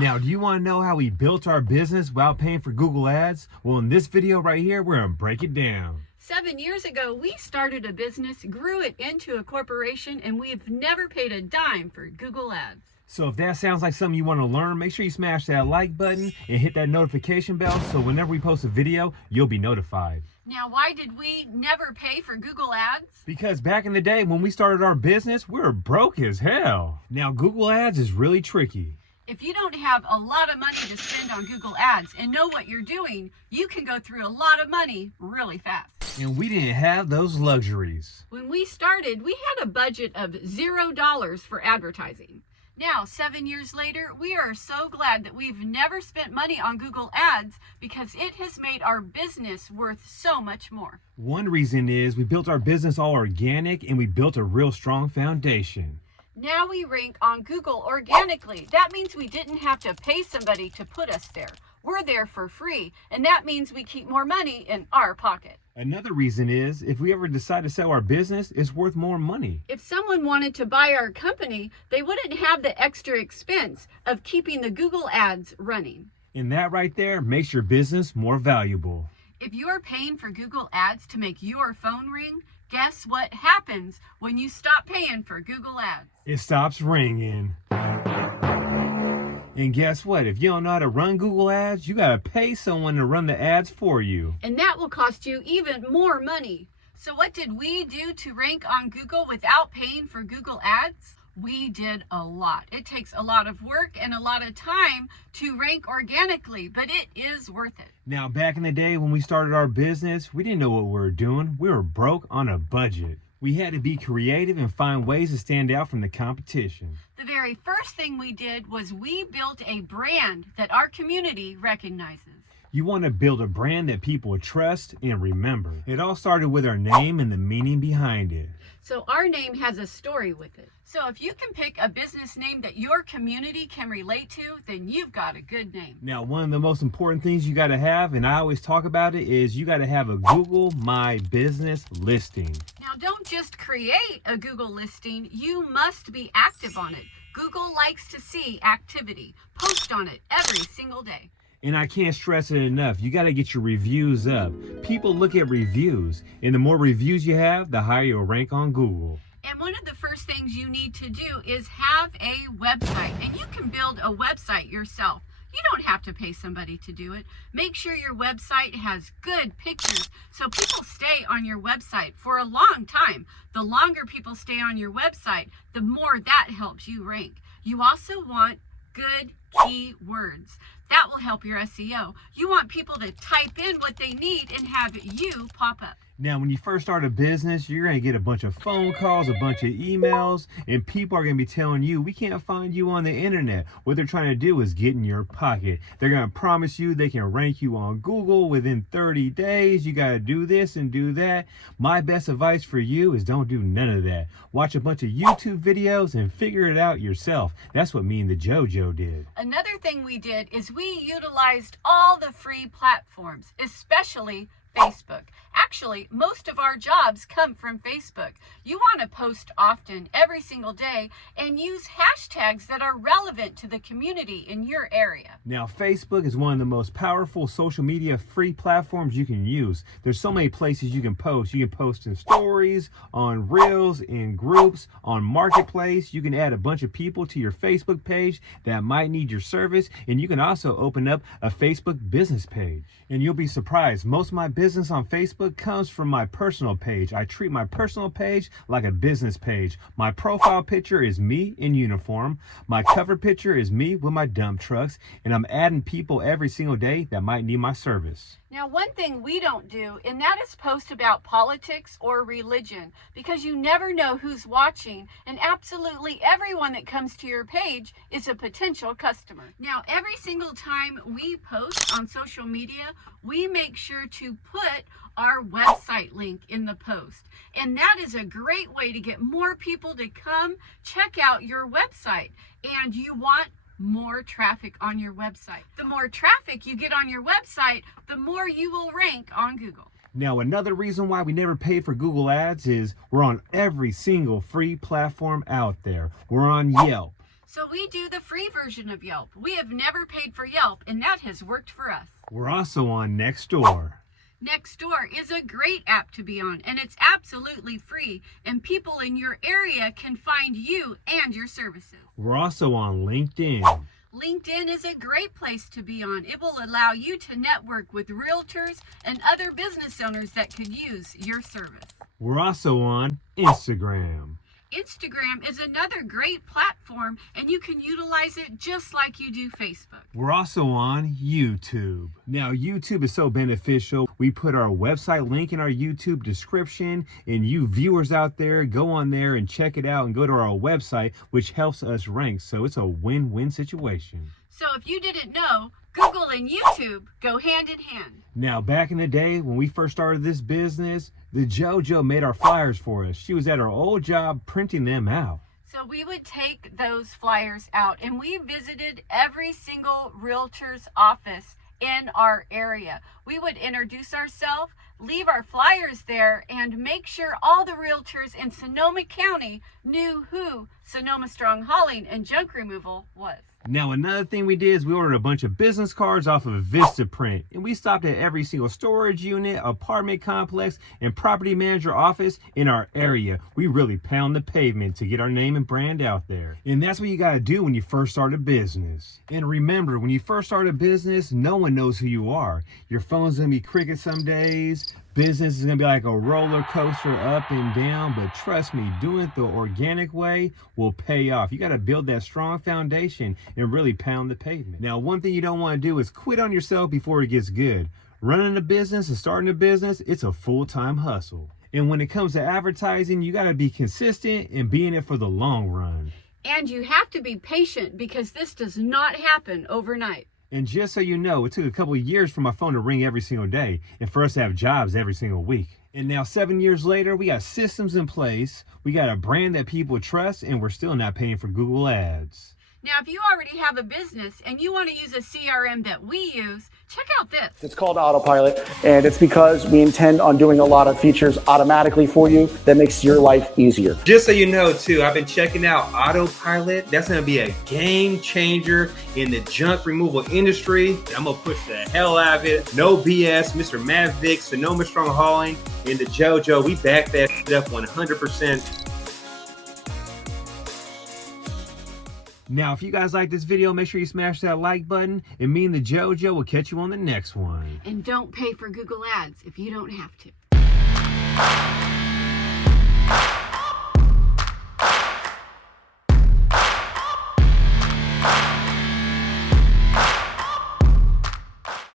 Now, do you want to know how we built our business without paying for Google Ads? Well, in this video right here, we're going to break it down. 7 years ago, we started a business, grew it into a corporation, and we've never paid a dime for Google Ads. So if that sounds like something you want to learn, make sure you smash that like button and hit that notification bell so whenever we post a video, you'll be notified. Now, why did we never pay for Google Ads? Because back in the day when we started our business, we were broke as hell. Now, Google Ads is really tricky. If you don't have a lot of money to spend on Google Ads and know what you're doing, you can go through a lot of money really fast. And we didn't have those luxuries. When we started, we had a budget of $0 for advertising. Now, 7 years later, we are so glad that we've never spent money on Google Ads because it has made our business worth so much more. One reason is we built our business all organic and we built a real strong foundation. Now we rank on Google organically. That means we didn't have to pay somebody to put us there. We're there for free, and that means we keep more money in our pocket. Another reason is if we ever decide to sell our business, it's worth more money. If someone wanted to buy our company, they wouldn't have the extra expense of keeping the Google Ads running. And that right there makes your business more valuable. If you're paying for Google Ads to make your phone ring, guess what happens when you stop paying for Google Ads? It stops ringing. And guess what? If you don't know how to run Google Ads, you gotta pay someone to run the ads for you. And that will cost you even more money. So what did we do to rank on Google without paying for Google Ads? We did a lot. It takes a lot of work and a lot of time to rank organically, but it is worth it. Now, back in the day when we started our business, we didn't know what we were doing. We were broke on a budget. We had to be creative and find ways to stand out from the competition. The very first thing we did was we built a brand that our community recognizes. You want to build a brand that people trust and remember. It all started with our name and the meaning behind it. So our name has a story with it. So if you can pick a business name that your community can relate to, then you've got a good name. Now, one of the most important things you got to have, and I always talk about it, is you got to have a Google My Business listing. Now, don't just create a Google listing. You must be active on it. Google likes to see activity. Post on it every single day. And I can't stress it enough. You got to get your reviews up. People look at reviews, and the more reviews you have, the higher you'll rank on Google. And one of the first things you need to do is have a website. And you can build a website yourself. You don't have to pay somebody to do it. Make sure your website has good pictures so people stay on your website for a long time. The longer people stay on your website, the more that helps you rank. You also want good keywords. That will help your SEO. You want people to type in what they need and have you pop up. Now, when you first start a business, you're going to get a bunch of phone calls, a bunch of emails, and people are going to be telling you, we can't find you on the internet. What they're trying to do is get in your pocket. They're going to promise you they can rank you on Google within 30 days. You got to do this and do that. My best advice for you is don't do none of that. Watch a bunch of YouTube videos and figure it out yourself. That's what me and the JoJo did. Another thing we did is we utilized all the free platforms, especially Facebook. Actually, most of our jobs come from Facebook. You want to post often, every single day, and use hashtags that are relevant to the community in your area. Now, Facebook is one of the most powerful social media free platforms you can use. There's so many places you can post. You can post in stories, on Reels, in groups, on Marketplace. You can add a bunch of people to your Facebook page that might need your service, and you can also open up a Facebook business page. And you'll be surprised, most of my business on Facebook comes from my personal page. I treat my personal page like a business page. My profile picture is me in uniform. My cover picture is me with my dump trucks, and I'm adding people every single day that might need my service. Now, one thing we don't do, and that is post about politics or religion, because you never know who's watching, and absolutely everyone that comes to your page is a potential customer. Now, every single time we post on social media, we make sure to put our website link in the post. And that is a great way to get more people to come check out your website. And you want more traffic on your website. The more traffic you get on your website, the more you will rank on Google. Now, another reason why we never pay for Google Ads is we're on every single free platform out there. We're on Yelp, So we do the free version of Yelp. We have never paid for Yelp, and that has worked for us. We're also on Nextdoor. Nextdoor is a great app to be on, and it's absolutely free, and people in your area can find you and your services. We're also on LinkedIn. LinkedIn is a great place to be on. It will allow you to network with realtors and other business owners that could use your service. We're also on Instagram. Instagram is another great platform, and you can utilize it just like you do Facebook. We're also on YouTube. Now, YouTube is so beneficial. We put our website link in our YouTube description, and you viewers out there, go on there and check it out and go to our website, which helps us rank. So it's a win-win situation. So if you didn't know, Google and YouTube go hand in hand. Now, back in the day when we first started this business, the JoJo made our flyers for us. She was at her old job printing them out. So we would take those flyers out, and we visited every single realtor's office in our area. We would introduce ourselves, leave our flyers there, and make sure all the realtors in Sonoma County knew who Sonoma Strong Hauling and Junk Removal was. Now, another thing we did is we ordered a bunch of business cards off of Vistaprint, and we stopped at every single storage unit, apartment complex, and property manager office in our area. We really pound the pavement to get our name and brand out there. And that's what you got to do when you first start a business. And remember, when you first start a business, no one knows who you are. Your phone's going to be cricket some days. Business is going to be like a roller coaster up and down, but trust me, doing it the organic way will pay off. You got to build that strong foundation and really pound the pavement. Now, one thing you don't want to do is quit on yourself before it gets good. Running a business and starting a business, it's a full-time hustle. And when it comes to advertising, you got to be consistent and be in it for the long run. And you have to be patient, because this does not happen overnight. And just so you know, it took a couple of years for my phone to ring every single day and for us to have jobs every single week. And now 7 years later, we got systems in place, we got a brand that people trust, and we're still not paying for Google ads. Now, if you already have a business and you want to use a CRM that we use, check out this. It's called Autopilot, and it's because we intend on doing a lot of features automatically for you that makes your life easier. Just so you know, too, I've been checking out Autopilot. That's going to be a game changer in the junk removal industry. I'm going to push the hell out of it. No BS. Mr. Matt Vick, Sonoma Strong Hauling, and the JoJo. We back that up 100%. Now, if you guys like this video, make sure you smash that like button, and me and the JoJo will catch you on the next one. And don't pay for Google ads if you don't have to.